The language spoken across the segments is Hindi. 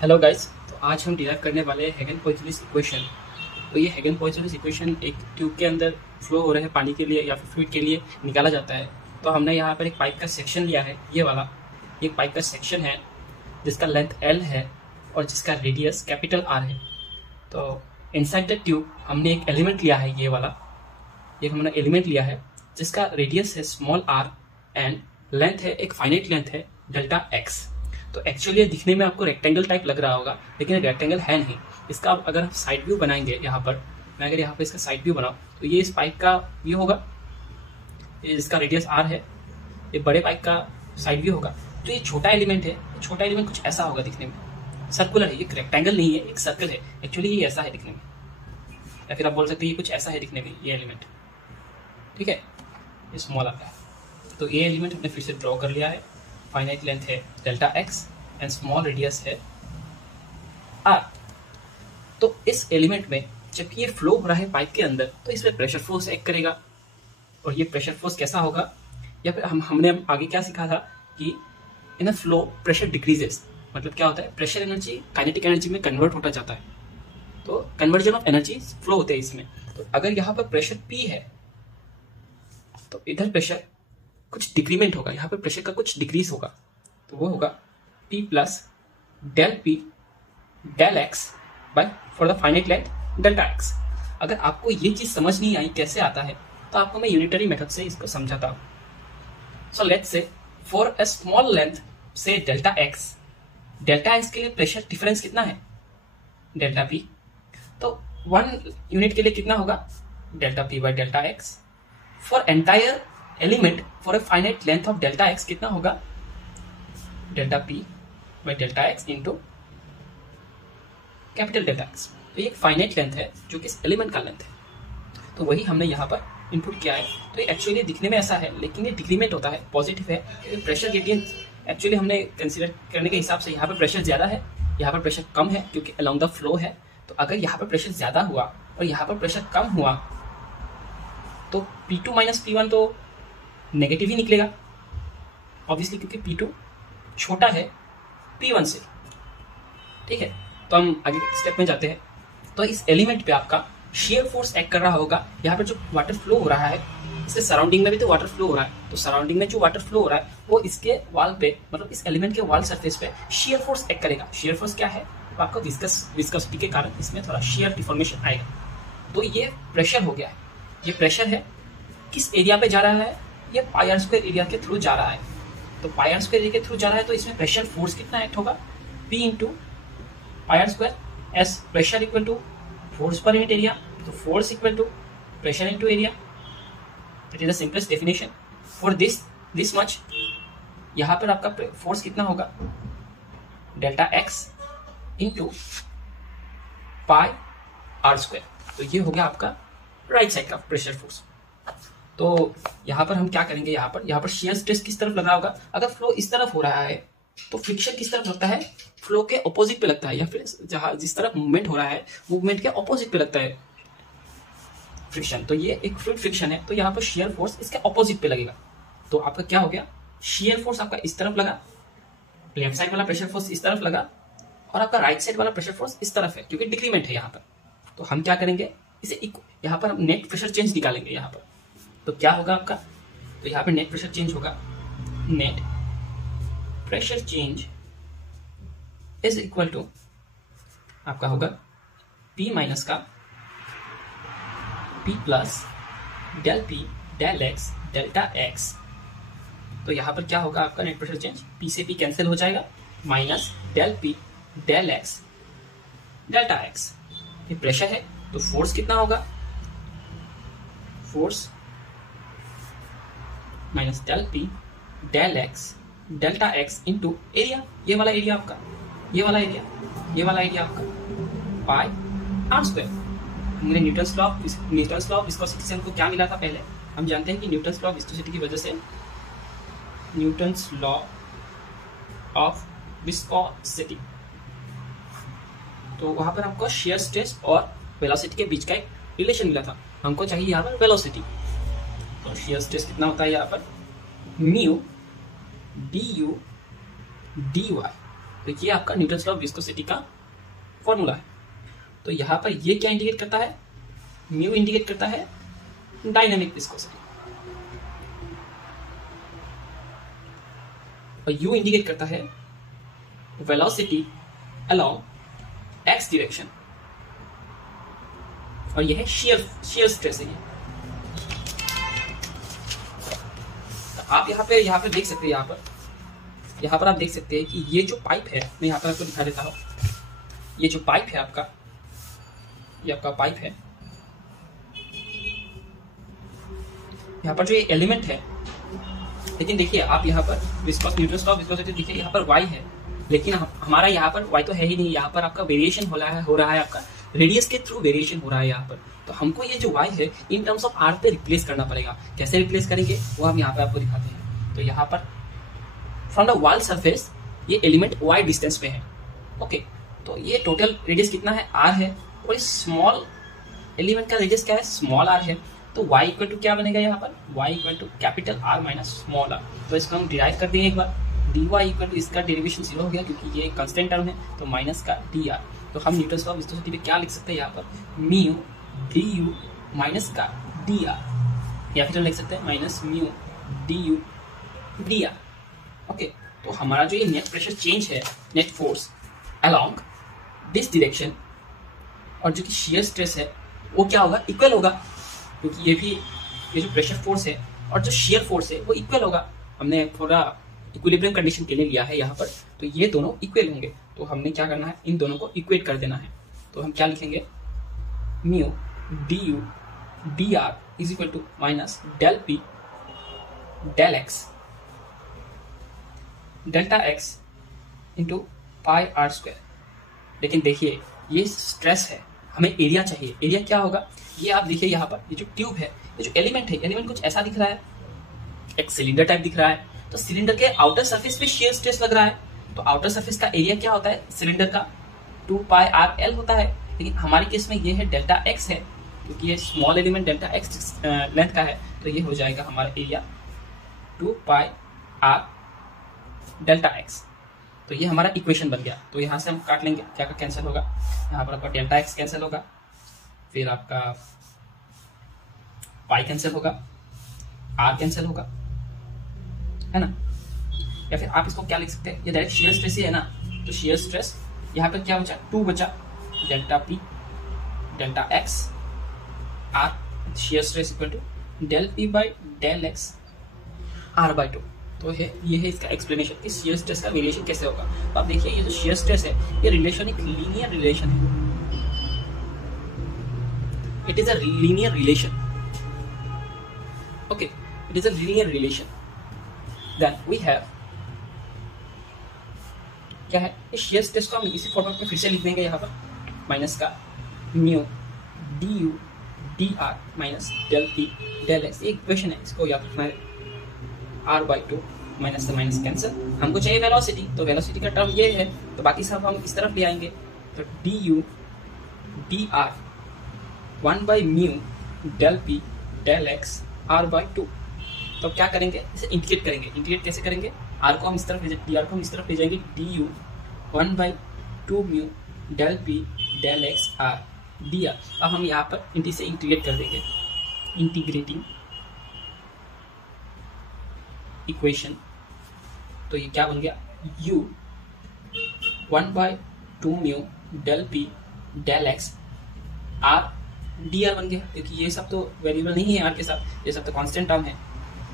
Hello guys. तो आज हम डिराइव करने वाले हैं हेगन-पोइसलिस इक्वेशन। तो ये हेगन-पोइसलिस इक्वेशन एक ट्यूब के अंदर फ्लो हो रहे पानी के लिए या फिर फ्लूइड के लिए निकाला जाता है। तो हमने यहाँ पर एक पाइप का सेक्शन लिया है, ये वाला एक पाइप का सेक्शन है जिसका लेंथ L है और जिसका रेडियस कैपिटल R है। तो इनसाइड द ट्यूब हमने एक एलिमेंट लिया है, ये वाला एक हमने एलिमेंट लिया है जिसका रेडियस है स्मॉल r एंड लेंथ है, एक फाइनाइट लेंथ है डेल्टा x। तो एक्चुअली ये दिखने में आपको रेक्टेंगल टाइप लग रहा होगा, लेकिन रेक्टेंगल है नहीं। इसका अगर हम साइड व्यू बनाएंगे, यहाँ पर मैं अगर यहाँ पर इसका साइड व्यू बनाऊँ तो ये इस पाइप का व्यू होगा, इसका रेडियस r है, ये बड़े पाइप का साइड व्यू होगा। तो ये छोटा एलिमेंट है, छोटा एलिमेंट कुछ ऐसा होगा दिखने में, सर्कुलर है, ये रेक्टेंगल नहीं है, एक सर्कल है। एक्चुअली ये ऐसा है दिखने में, या फिर आप बोल सकते हैं ये कुछ ऐसा है दिखने में, ये एलिमेंट, ठीक है, ये स्मॉल आता है। तो ये एलिमेंट हमने फिर से ड्रॉ कर लिया है। फाइनाइट लेंथ है delta x and small radius है r। तो इस एलिमेंट में जब ये फ्लो हो रहा है पाइप के अंदर, तो इसमें प्रेशर फोर्स एक्ट करेगा। और ये प्रेशर फोर्स कैसा होगा, या फिर हमने आगे क्या सीखा था कि इन अ फ्लो प्रेशर डिक्रीजेस, मतलब क्या होता है, प्रेशर एनर्जी काइनेटिक एनर्जी में कन्वर्ट होता जाता है। तो कन्वर्जन ऑफ एनर्जी फ्लो होते हैं इसमें। तो अगर यहाँ पर प्रेशर P है तो इधर प्रेशर कुछ डिक्रीमेंट होगा, यहाँ पर प्रेशर का कुछ डिक्रीज होगा। तो वो होगा P plus del P del x by for the finite length delta x। अगर आपको ये चीज समझ नहीं आई कैसे आता है, तो आपको मैं यूनिटरी मेथड से इसको समझाता हूँ। So let's say for a small length से डेल्टा x के लिए प्रेशर डिफरेंस कितना है, डेल्टा P। तो 1 यूनिट के लिए कितना होगा, delta P by delta x। For entire element for a finite length of delta x कितना होगा, delta P by delta x into capital delta x। तो ये एक फाइनाइट लेंथ है जो कि इस एलिमेंट का लेंथ है। तो वही हमने यहाँ पर इनपुट किया है। तो ये एक्चुअली दिखने में ऐसा है, लेकिन ये डिक्रीमेंट होता है, पॉजिटिव है। तो प्रेशर ग्रेडियंट एक्चुअली हमने कंसीडर करने के हिसाब से यहाँ पर प्रेशर ज्यादा है, यहाँ पर प्रेशर कम है, क्योंकि अलोंग द फ्लो है। तो अगर यहाँ पर प्रेशर ज्यादा हुआ और यहाँ पर प्रेशर कम हुआ तो P2 माइनस P1 तो नेगेटिव ही निकलेगा ऑब्वियसली, क्योंकि P2 छोटा है P1 से, ठीक है। तो हम आगे स्टेप में जाते हैं। तो इस एलिमेंट पे आपका शेयर फोर्स एक्ट कर रहा होगा। यहाँ पर जो वाटर फ्लो हो रहा है, इसके सराउंडिंग में भी तो वाटर फ्लो हो रहा है। तो सराउंडिंग में जो वाटर फ्लो हो रहा है वो इसके वॉल पे, मतलब इस एलिमेंट के वॉल सरफेस पे शेयर फोर्स एक्ट करेगा। शेयर फोर्स क्या है, तो आपका विस्कोसिटी के कारण इसमें थोड़ा शेयर डिफॉर्मेशन आएगा। तो ये प्रेशर हो गया है। ये प्रेशर है, किस एरिया पे जा रहा है, ये पाई आर स्क्वायर एरिया के थ्रू जा रहा है। तो पाई आर स्क्वायर एरिया के थ्रू जा रहा है, तो इसमें प्रेशर फोर्स कितना एक्ट होगा, P into pi are square. As pressure equal to force per unit area, तो force equal to pressure into area. It is the simplest definition for this much. यहाँ पर आपका फोर्स कितना होगा, delta x into pi are square. तो ये हो गया आपका राइट साइड का प्रेशर फोर्स। तो यहाँ पर हम क्या करेंगे, यहाँ पर शेयर स्ट्रेस किस तरफ लग रहा होगा, अगर फ्लो इस तरफ हो रहा है तो फ्रिक्शन किस तरफ लगता है, फ्लो के ऑपोजिट पे लगता है, या फिर जहां जिस तरफ मूवमेंट हो रहा है मूवमेंट के ऑपोजिट पे लगता है फ्रिक्शन। तो ये एक फ्लूइड फ्रिक्शन है, तो यहाँ पर शेयर फोर्स इसके ऑपोजिट पे लगेगा। तो आपका क्या हो गया, शेयर फोर्स आपका इस तरफ लगा, लेफ्ट साइड वाला प्रेशर फोर्स इस तरफ लगा, और आपका राइट साइड वाला प्रेशर फोर्स इस तरफ है, क्योंकि डिक्रीमेंट है यहाँ पर। तो हम क्या करेंगे, इसे यहाँ पर हम नेट प्रेशर चेंज निकालेंगे यहाँ पर। तो क्या होगा आपका, तो यहाँ पर नेट प्रेशर चेंज होगा, net pressure change is equal to आपका होगा P माइनस का P plus del P del x delta x। तो यहाँ पर क्या होगा आपका नेट प्रेशर चेंज, P से P कैंसिल हो जाएगा, minus del P del x delta x। ये प्रेशर है, तो फोर्स कितना होगा, force minus del P del x delta x into area, ये वाला एरिया आपका, ये वाला एरिया आपका पाई आर स्क्वायर। हमने न्यूटन्स लॉ ऑफ विस्कोसिटी से हमको क्या मिला था, पहले हम जानते हैं कि न्यूटन्स लॉ ऑफ विस्कोसिटी की वजह से, न्यूटन्स लॉ ऑफ विस्कोसिटी, तो वहां पर हमको शेयर स्ट्रेस और वेलोसिटी के बीच का एक रिलेशन मिला था। हमको चाहिए यहाँ पर वेलोसिटी। तो शेयर स्ट्रेस कितना होता है यहाँ पर, म्यू du dy तो ये आपका न्यूटन्स लॉ ऑफ विस्कोसिटी का फॉर्मूला है। तो यहाँ पर ये क्या इंडिकेट करता है, म्यू इंडिकेट करता है डायनामिक विस्कोसिटी, और यू इंडिकेट करता है वेलोसिटी अलोंग एक्स डायरेक्शन, और यह है शियर स्ट्रेस है। आप यहाँ पे देख सकते हैं, यहाँ पर आप देख सकते हैं कि ये जो पाइप है, मैं यहाँ पर आपको दिखा देता हूँ। ये जो पाइप है आपका, ये आपका पाइप है, यहाँ पर जो ये एलिमेंट है, लेकिन देखिए आप यहाँ पर न्यूटन्स लॉ ऑफ विस्कोसिटी देखिए, यहाँ पर y है, लेकिन हमारा यहाँ पर y तो है ही नहीं, यहाँ पर आपका वेरिएशन हो रहा है आपका रेडियस के थ्रू वेरिएशन हो रहा है यहाँ पर। तो हमको ये जो y है इन टर्म्स ऑफ r पे रिप्लेस करना पड़ेगा। कैसे रिप्लेस करेंगे वो हम यहाँ पे आपको दिखाते हैं। तो यहाँ पर फ्रॉम द वॉल सरफेस ये एलिमेंट y डिस्टेंस पे है। ओके, तो ये टोटल रेडियस कितना है, r है, और इस स्मॉल एलिमेंट का रेडियस क्या है, स्मॉल r है। तो y इक्वल टू क्या बनेगा यहाँ पर, y equal to capital R minus small r। तो इसको हम डिराइव कर देंगे एक बार, dy इक्वल टू इसका डेरिवेशन 0 हो गया क्योंकि ये कांस्टेंट टर्म है, तो माइनस का dr। तो हम न्यूटन्स लॉ ऑफ विस्कोसिटी पे क्या लिख सकते हैं यहाँ पर, म्यू du माइनस का dr, या फिर हम लिख सकते हैं minus mu du dr। Okay, तो हमारा जो ये नेट प्रेशर चेंज है, net force along this direction, और जो कि शियर स्ट्रेस है वो क्या होगा, इक्वल होगा, क्योंकि ये जो प्रेशर फोर्स है और जो शियर फोर्स है वो इक्वल होगा। हमने थोड़ा इक्विलिब्रियम कंडीशन के लिए लिया है यहाँ पर, तो ये दोनों इक्वल होंगे। तो हमने क्या करना है, इन दोनों को इक्वेट कर देना है। तो हम क्या लिखेंगे, mu du dr is equal to minus del p del x delta x into pi are square. लेकिन देखिए ये स्ट्रेस है, हमें एरिया चाहिए। एरिया क्या होगा, ये आप देखिए यहाँ पर, ये जो ट्यूब है, ये जो एलिमेंट है, एलिमेंट कुछ ऐसा दिख रहा है, एक सिलेंडर टाइप दिख रहा है। तो सिलेंडर के आउटर सरफेस पे शियर स्ट्रेस लग रहा है, तो आउटर सरफेस का एरिया क्या होता है सिलेंडर का, 2 पाई आर एल होता है। लेकिन हमारे केस में ये है डेल्टा एक्स है, क्योंकि ये small element delta x length का है, तो ये हो जाएगा हमारा एरिया 2 पाई आर डेल्टा एक्स। तो ये हमारा इक्वेशन बन गया। तो यहाँ से हम काट लेंगे, क्या कैंसिल होगा, यहाँ पर आपका डेल्टा एक्स कैंसिल होगा, फिर आपका पाई कैंसिल होगा, आर कैंसिल होगा, है ना। या फिर आप इसको क्या लिख सकते हैं, ये डायरेक्ट शियर स्ट्रेस ही है ना, तो शियर स्ट्रेस यहाँ पर क्या बचा, 2 बचा, delta P delta X R, shear stress equal to del P by del x R by 2। तो ये है इसका एक्सप्लेनेशन कि शियर स्ट्रेस का वेरिएशन कैसे होगा। तो आप देखिए ये जो शियर स्ट्रेस है, ये रिलेशन एक लीनियर रिलेशन है, it is a linear relation. Okay, it is a linear relation. Then we have क्या है, इस शियर स्ट्रेस को हम इसी फॉर्मेट में फिर से लिख देंगे यहाँ पर, माइनस का mu du dr minus del P del X. ये इक्वेशन है, इसको याद रखना है, r बाई 2 माइनस से माइनस कैंसिल। हमको चाहिए वेलोसिटी, तो वेलोसिटी का टर्म ये है, तो बाकी सब हम इस तरफ ले आएंगे। तो du dr 1 by mu del P del X r by 2। तो क्या करेंगे, इसे इंटीग्रेट करेंगे। इंटीग्रेट कैसे करेंगे, r को हम इस तरफ dr को हम इस तरफ ले जाएंगे, du 1 by 2 mu del P del X r dr। अब हम यहाँ पर इसे इंटीग्रेट कर देंगे, इंटीग्रेटिंग इक्वेशन। तो ये क्या बन गया, u 1 by 2 mu del P del X r dr बन गया, क्योंकि ये सब तो वेरिएबल नहीं है r के साथ, ये सब तो कांस्टेंट टर्म है,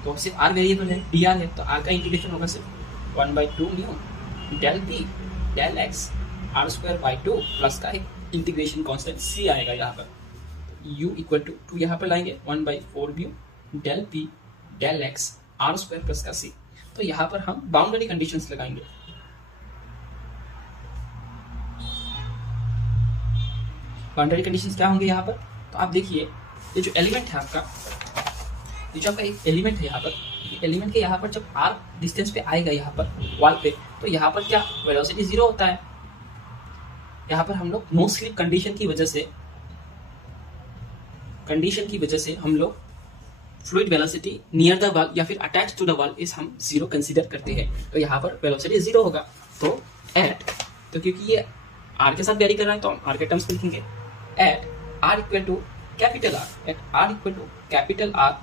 तो सिर्फ r वेरिएबल है, dr है, तो r का इंटीग्रेशन होगा सिर्फ 1 by 2 mu del P del X r square by 2 plus का एक इंटीग्रेशन कांस्टेंट c आएगा यहाँ पर, u इक्वल टू 2 यहाँ पर लाएंगे 1 by 4 mu del P del X r square plus का c। तो यहाँ पर हम बाउंड्री कंडीशंस लगाएंगे। बाउंड्री कंडीशंस क्या होंगे यहाँ पर, तो आप देखिए ये जो एलिमेंट है आपका, ये जो आपका एक एलिमेंट है यहाँ पर, एलिमेंट के यहाँ पर जब r डिस्टेंस पे आएगा यहाँ पर वॉल पे, तो यहाँ पर क्या वेलोसिटी 0 होता है। यहाँ पर हम लोग नो स्लिप कंडीशन की वजह से हम लोग fluid velocity near the wall या फिर अटैच टू द वॉल इस हम 0 कंसीडर करते हैं। तो यहाँ पर वेलोसिटी 0 होगा। तो एट तो क्योंकि ये आर के साथ वेरी कर रहा है तो हम आर के टर्म्स में लिखेंगे at R equal to capital R, at R equal to capital R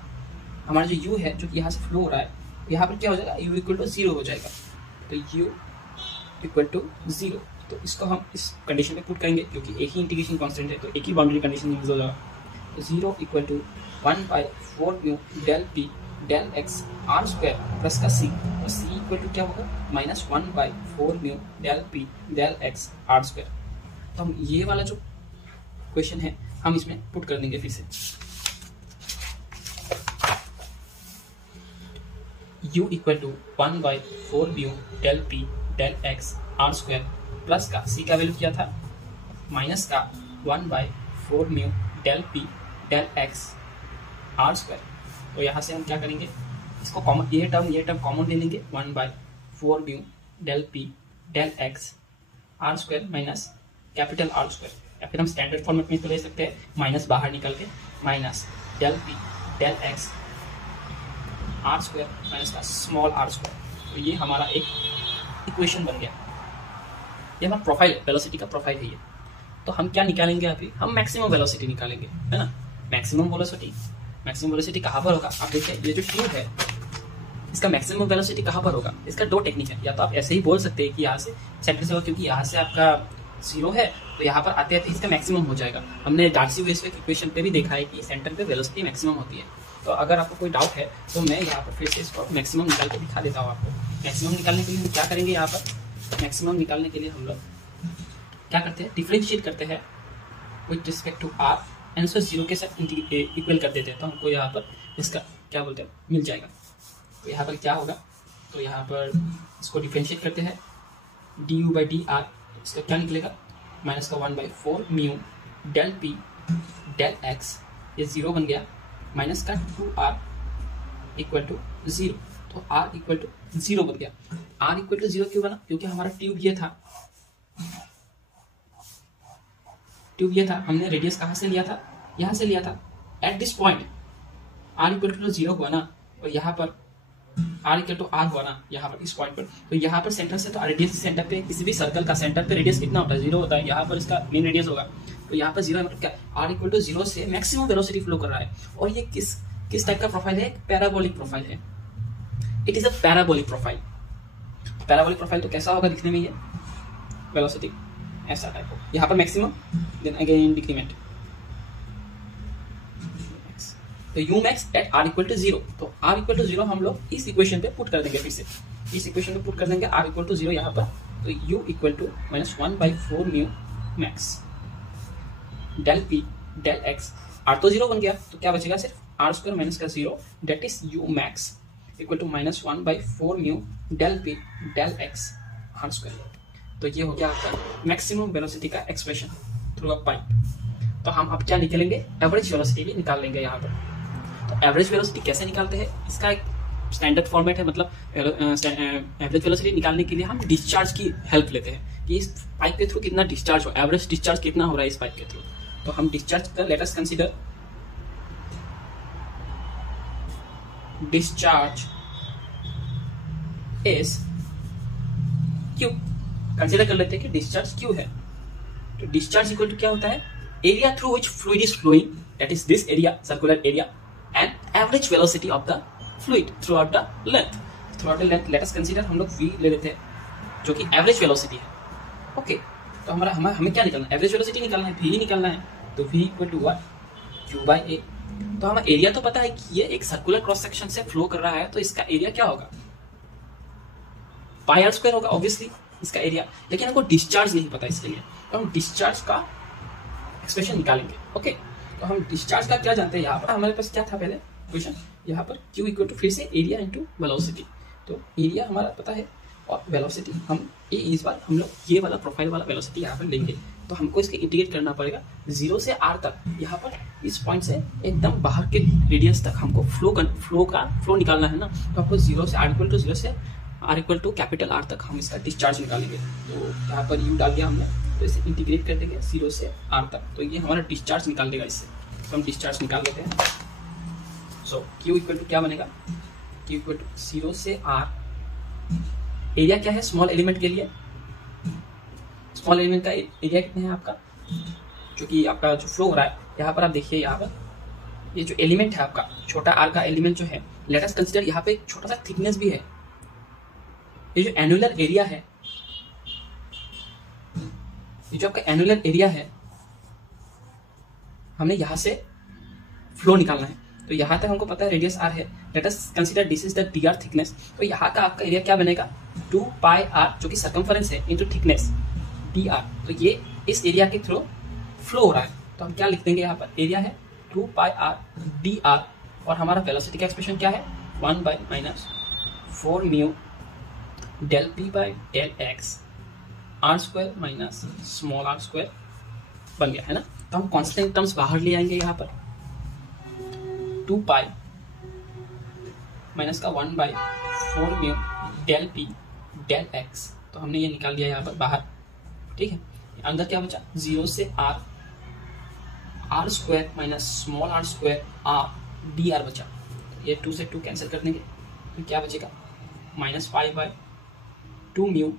हमारा जो यू है जो कि यहाँ से फ्लो हो रहा है यहाँ पर क्या हो जाएगा, यू इक्वल टू 0 हो जाएगा। तो यू इक्वल टू 0, तो इसको हम इस कंडीशन पे पुट करेंगे क्योंकि एक ही इंटीग्रेशन कांस्टेंट है तो एक ही बाउंड्री कंडीशन यूज होगा। तो 0 equal to 1/4 mu del P del x R square plus का सी, और सी इक्वल टू क्या होगा -1/4 mu del P del x R square. तो हम ये वाला जो क्वेश्चन है हम इसमें पुट कर देंगे फिर से। u equal to 1/4 mu del P del x R square plus का c का वैल्यू क्या था माइनस का 1/4 mu del P del x R square. तो यहाँ से हम क्या करेंगे, इसको कॉमन, ये टर्म कॉमन ले लेंगे 1/4 mu del P del x R square minus capital R square, या फिर हम स्टैंडर्ड फॉर्मेट में तो ले सकते हैं माइनस बाहर निकल के minus del P del x R square minus का स्मॉल आर स्क्वायर। तो ये हमारा एक इक्वेशन बन गया। ये हमारा प्रोफाइल है, वेलोसिटी का प्रोफाइल है ये। तो हम क्या निकालेंगे अभी, हम मैक्सिमम वेलोसिटी निकालेंगे, है ना। मैक्सिमम वेलोसिटी कहाँ पर होगा, आप देखिए ये जो ट्यूब है इसका मैक्सिमम वेलोसिटी कहाँ पर होगा। इसका दो टेक्निक है, या तो आप ऐसे ही बोल सकते हैं कि यहाँ से सेंटर से होगा, क्योंकि यहाँ से आपका 0 है तो यहाँ पर आते आते इसका मैक्सिमम हो जाएगा। हमने डार्सी-वेइसबर्ग इक्वेशन पे भी देखा है कि सेंटर पे वेलोसिटी मैक्सिमम होती है। तो अगर आपको कोई डाउट है तो मैं यहाँ पर फिर से इसको मैक्सिमम निकाल के दिखा देता हूँ आपको। मैक्सिमम निकालने के लिए हम क्या करेंगे, यहाँ पर मैक्सिमम निकालने के लिए हम लोग क्या करते हैं, डिफरेंशिएट करते हैं विथ रिस्पेक्ट टू आर एंड उसको 0 के साथ इक्वल कर देते हैं। तो हमको यहाँ पर इसका क्या बोलते हैं मिल जाएगा। तो यहाँ पर क्या होगा, तो यहाँ पर इसको डिफरेंशिएट करते हैं du/dr, इसका क्या निकलेगा माइनस का 1/4 mu del P del X, ये 0 बन गया, माइनस का 2r इक्वल टू 0। तो r इक्वल टू 0 बन गया। r इक्वल टू 0 क्यों बना, क्योंकि हमारा ट्यूब ये था, हमने रेडियस कहाँ से लिया था, यहाँ से लिया था। At this point r equal to 0 हुआ ना, और यहाँ पर r इक्वल टू r हुआ ना, यहाँ पर इस पॉइंट पर। तो यहाँ पर सेंटर से, तो रेडियस सेंटर पे, किसी भी सर्कल का सेंटर पे रेडियस कितना होता है, 0 होता है। यहाँ पर इसका मेन रेडियस होगा, तो यहाँ पर 0 मतलब क्या, r इक्वल टू 0 से मैक्सिमम वेलोसिटी फ्लो कर रहा है। और ये किस टाइप का प्रोफाइल है, एक पैराबोलिक प्रोफाइल है। It is a parabolic profile. Parabolic profile तो कैसा होगा दिखने में, ये वेलोसिटी ऐसा टाइप हो, यहाँ पर मैक्सिमम देन अगेन डिक्रीमेंट। तो u max एट r इक्वल टू 0, तो r इक्वल टू 0 हम लोग इस इक्वेशन पे पुट कर देंगे, फिर से इस इक्वेशन पे पुट कर देंगे r इक्वल टू 0 यहाँ पर। तो u equal to -1/4 mu max del p del x, r तो 0 बन गया, तो क्या बचेगा सिर्फ r स्क्वायर माइनस का 0, that is u max equal to -1/4 mu del p del x r square. तो ये हो गया आपका मैक्सिमम वेलोसिटी का एक्सप्रेशन थ्रू अ पाइप। तो हम अब क्या निकालेंगे, एवरेज वेलोसिटी भी निकाल लेंगे यहाँ पर। तो एवरेज वेलोसिटी कैसे निकालते हैं, इसका एक स्टैंडर्ड फॉर्मेट है। मतलब एवरेज वेलोसिटी निकालने के लिए हम डिस्चार्ज की हेल्प लेते हैं कि इस पाइप के थ्रू कितना डिस्चार्ज हो, एवरेज डिस्चार्ज कितना हो रहा है इस पाइप के थ्रू। तो हम डिस्चार्ज का late us consider discharge is Q. Consider कर लेते हैं कि डिस्चार्ज क्यू है। तो डिस्चार्ज इक्वल टू क्या होता है, area through which fluid is flowing, that is this area, circular area, and average velocity of the fluid throughout the length. Let us consider हम लोग v ले लेते हैं जो कि एवरेज वेलोसिटी है। ओके, तो हमें क्या निकालना है, एवरेज वेलोसिटी निकालना है, v निकालना है। तो v equal to what, q/a। तो हमें एरिया तो पता है कि ये एक सर्कुलर क्रॉस सेक्शन से फ्लो कर रहा है, तो इसका एरिया क्या होगा, पाई r स्क्वायर होगा ऑब्वियसली इसका एरिया। लेकिन हमको डिस्चार्ज नहीं पता, इसके लिए तो हम डिस्चार्ज का एक्सप्रेशन निकालेंगे। ओके, तो हम डिस्चार्ज का क्या जानते हैं, यहाँ पर हमारे पास क्या था पहले क्वेश्चन, यहाँ पर q इक्वल टू फिर से एरिया इंटू वेलोसिटी। तो एरिया हमारा पता है और वेलोसिटी हम इस बार हम लोग ये वाला प्रोफाइल वाला वेलोसिटी यहाँ पर लेंगे। तो हमको इसके इंटीग्रेट करना पड़ेगा 0 से r तक। यहाँ पर इस पॉइंट से एकदम बाहर के रेडियस तक हमको फ्लो निकालना है ना। तो आपको 0 से r इक्वल टू 0 से r equal to capital R तक हम इसका डिस्चार्ज निकालेंगे। तो यहाँ पर u डाल दिया हमने, तो इसे इंटीग्रेट कर देंगे 0 से r तक। तो ये हमारा डिस्चार्ज निकाल देगा इससे। तो हम डिस्चार्ज निकाल लेते हैं। सो q इक्वल टू क्या बनेगा, q इक्वल टू 0 से r, एरिया क्या है स्मॉल एलिमेंट के लिए स्मॉल एलिमेंट का एरिया कितना है आपका, जो कि आपका जो फ्लो हो रहा है यहाँ पर आप देखिए, यहाँ पर ये जो एलिमेंट है आपका छोटा आर का एलिमेंट जो है, लेट अस कंसीडर यहाँ पे एक छोटा सा थिकनेस भी है। ये जो एनुलर एरिया है, ये जो आपका एनुलर एरिया है, हमने यहां से फ्लो निकालना है। तो यहां तक हमको पता है रेडियस आर है, late us consider this is the D R thickness. तो यहाँ का आपका एरिया क्या बनेगा, 2 पाई आर जो कि सर्कमफरेंस है इनटू थिकनेस डी आर। तो ये इस एरिया के थ्रू फ्लो हो रहा है, तो हम क्या लिख देंगे, यहाँ पर एरिया है 2 पाई आर डी आर, और हमारा वेलोसिटी का एक्सप्रेशन क्या है, 1 by minus 4 mu del P by del x R square minus small R square बन गया है ना। तो हम कांस्टेंट टर्म्स बाहर ले आएंगे, यहाँ पर 2 पाई माइनस का 1 by 4 mu del P del X, तो हमने ये निकाल दिया यहाँ पर बाहर, ठीक है। अंदर क्या बचा, 0 से R, R square minus small R square R D R बचा। ये 2 से 2 कैंसिल कर देंगे, तो क्या बचेगा, minus pi by 2 mu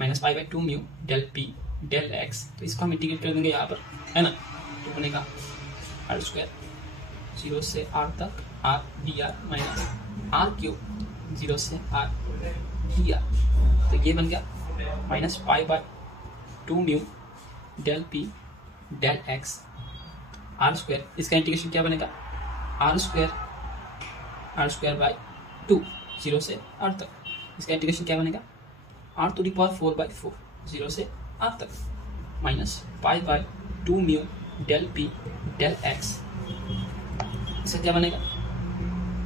minus pi by 2 mu del P del X. तो इसको हम इंटीग्रेट कर देंगे यहाँ पर, है ना। तो बनेगा आर स्क्वायर 0 से आर तक R D R minus R cube 0 से आर डी आर। तो ये बन गया minus pi by 2 mu del P del x R square. इसका इंटीग्रेशन क्या बनेगा, आर स्क्वायर बाई 2 0 से आर तक। इसका इंटीग्रेशन क्या बनेगा, R to the power 4 by 4 0 से आर तक minus pi by 2 mu del P del X. इसका क्या बनेगा,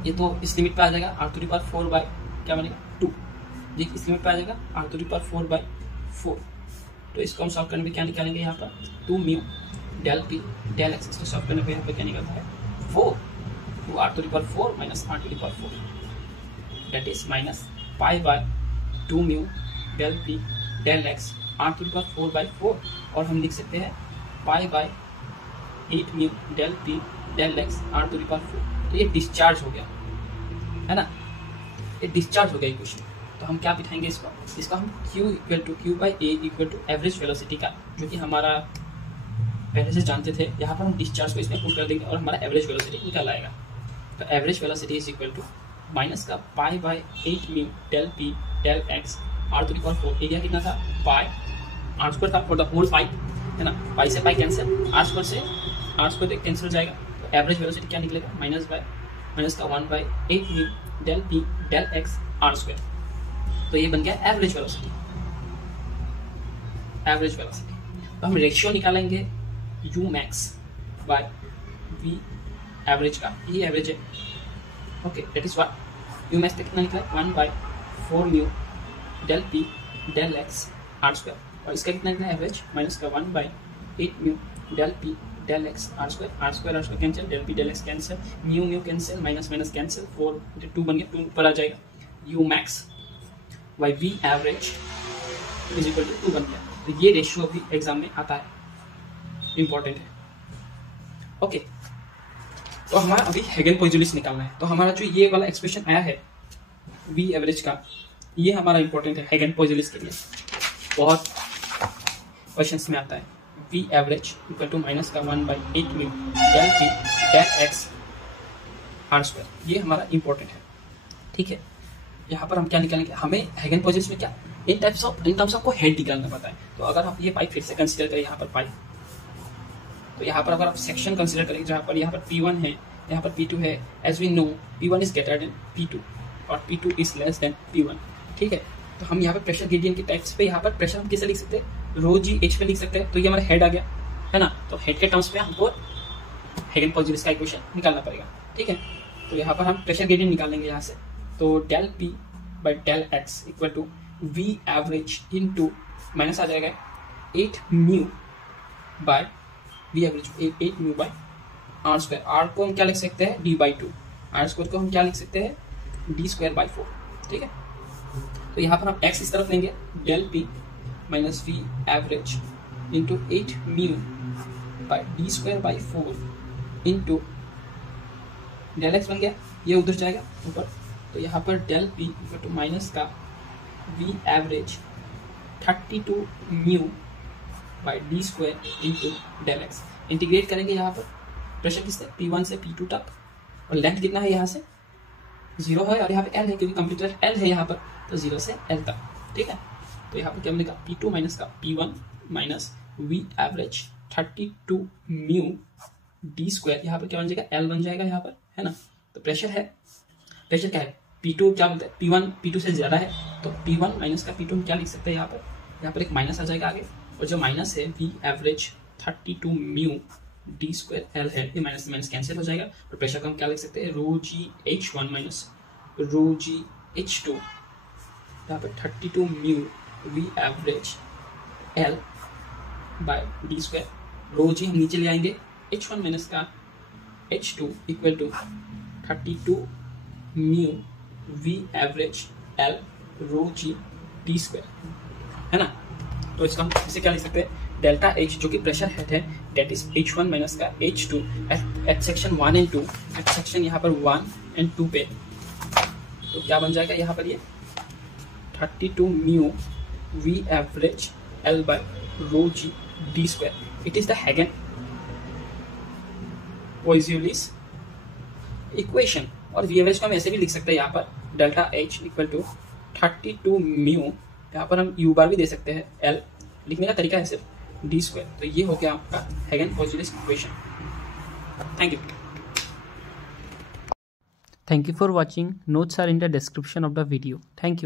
ये तो इस लिमिट पे आ जाएगा, R to the power 4 by क्या बनेगा 2, ये इस लिमिट पे आ जाएगा R to the power 4 by 4। तो इसको हम सॉल्व करने में क्या निकालेंगे, यहाँ पर 2 mu del P del X. इसको सॉल्व करने पे यहाँ पे क्या निकलता है, 4 to R to the power 4 minus R to the power 4, that is minus pi by 2 mu del P del x are to the power 4 by 4, और हम लिख सकते हैं pi by 8 mu del P del x are to the power 4। तो ये डिस्चार्ज हो गया, है ना, ये डिस्चार्ज हो गया इक्वेशन। तो हम क्या बिठाएंगे इसका हम q equal to q by A equal to average velocity का, जो कि हमारा पहले से जानते थे। यहाँ पर हम डिस्चार्ज को इसमें पुट कर देंगे और हमारा एवरेज वेलोसिटी निकल आएगा। तो average velocity is equal to minus का pi by 8 mu del P del x are to the power 4। Area कितना था, पाई, आर स्क्वायर था फॉर द होल पाई, है ना। पाई से पाई कैंसिल, आर स्क्वायर से आर स्क्वायर कैंसिल हो जाएगा। तो एवरेज वेलोसिटी क्या निकलेगा, माइनस का 1 by 8 mu del P del x R square. तो ये बन गया एवरेज वेलोसिटी। तो हम रेशियो निकालेंगे U max by V average का, ये एवरेज है, okay. That is what U max कितना निकला, 1 by 4 mu del P del x R square, और इसका कितना निकला एवरेज, माइनस का 1 by 8 mu del P del x R square cancel, del P del X cancel, mu cancel, minus minus cancel, 4 2 बन गया, 2 पर आ जाएगा, U max by we average is equal to 2 बन गया। तो ये रेशियो अभी एग्जाम में आता है, इंपॉर्टेंट है, ओके। तो हमारा अभी हेगन-पोइज़ोलिस निकालना है। तो हमारा जो ये वाला एक्सप्रेशन आया है वी एवरेज का, ये हमारा इंपॉर्टेंट है हेगन-पोइज़ोलिस के लिए, बहुत क्वेश्चंस में आता है। V average equal to minus का 1 by 8 mu del P del x R square, ये हमारा इंपॉर्टेंट है, ठीक है। यहाँ पर हम क्या निकालेंगे, हमें हेगन-पोइज़ोलिस में क्या इन टर्म्स आपको हेड निकालना पता है। तो अगर आप ये पाइप फिर से कंसीडर करें, यहाँ पर पाइप, तो यहाँ पर अगर आप सेक्शन कंसीडर करें, जहाँ पर यहाँ पर P1 है, यहाँ पर P2 है, as we know P1 is greater than P2 और P2 is less than P1, ठीक है। तो हम यहाँ पर प्रेशर ग्रेडियंट के टाइप्स पे यहाँ पर प्रेशर हम कैसे लिख सकते हैं, रो जी एच पे लिख सकते हैं। तो ये हमारा हेड आ गया, है ना। तो हेड के टर्म्स पे हमको हेगन-पोइज़ोलिस का इक्वेशन निकालना पड़ेगा, ठीक है। तो यहाँ पर हम प्रेशर ग्रेडियंट निकालेंगे यहाँ से। तो del P by del x equal to V average into minus आ जाएगा 8 mu by V average 8 mu by r square. R को हम क्या लिख सकते हैं, डी बाई 2, आर स्क्वायर को हम क्या लिख सकते हैं, डी स्क्वायर बाई 4, ठीक है। तो यहाँ पर हम एक्स इस तरफ लेंगे, del P minus V average into 8 mu by D square by 4 into del x बन गया, ये उधर जाएगा ऊपर। तो यहाँ पर del P equal to minus का V average 32 mu by D square into del x. Integrate करेंगे यहाँ पर प्रेशर किससे P1 से P2 तक, और लेंथ कितना है यहाँ से 0 है और यहाँ पे L है, क्योंकि कंप्यूटर L है यहाँ पर, तो 0 से L तक। ठीक है, तो यहाँ पर क्या मिलेगा P2 माइनस का P1 minus V average 32 mu D square, यहाँ पर क्या बन जाएगा L बन जाएगा यहाँ पर, है ना। तो प्रेशर है, प्रेशर क्या है P2 क्या बोलते हैं P1 P2 से ज़्यादा है, तो P1 माइनस का P2 क्या लिख सकते हैं यहाँ पर एक माइनस आ जाएगा आगे, और जो माइनस है V average 32 mu D square L है, ये माइनस माइनस कैंसिल हो जाएगा। तो प्रेशर को हम क्या लिख सकते हैं रो जी H1 माइनस रो जी H2, यहाँ पर 32 mu V average L by D square, rho g हम नीचे ले आएंगे, H1 माइनस का H2 equal to 32 mu V average L rho g D square, है ना। तो इसका हम इसे क्या लिख सकते हैं डेल्टा H जो कि प्रेशर हेड है, डेट इज H1 माइनस का H2 at section 1 and 2, at section यहाँ पर 1 एंड 2 पे, तो क्या बन जाएगा यहाँ पर ये 32 mu V average L by rho g D square. It is the Hagen Poiseuille equation, और V एवरेज को हम ऐसे भी लिख सकते हैं यहाँ पर delta H equal to 32 mu, यहाँ पर हम U बार भी दे सकते हैं, L लिखने का तरीका है सिर्फ डी स्क्वायर। तो ये हो गया आपका Hagen Poiseuille equation. Thank you. Thank you for watching. Notes are in the description of the video. Thank you.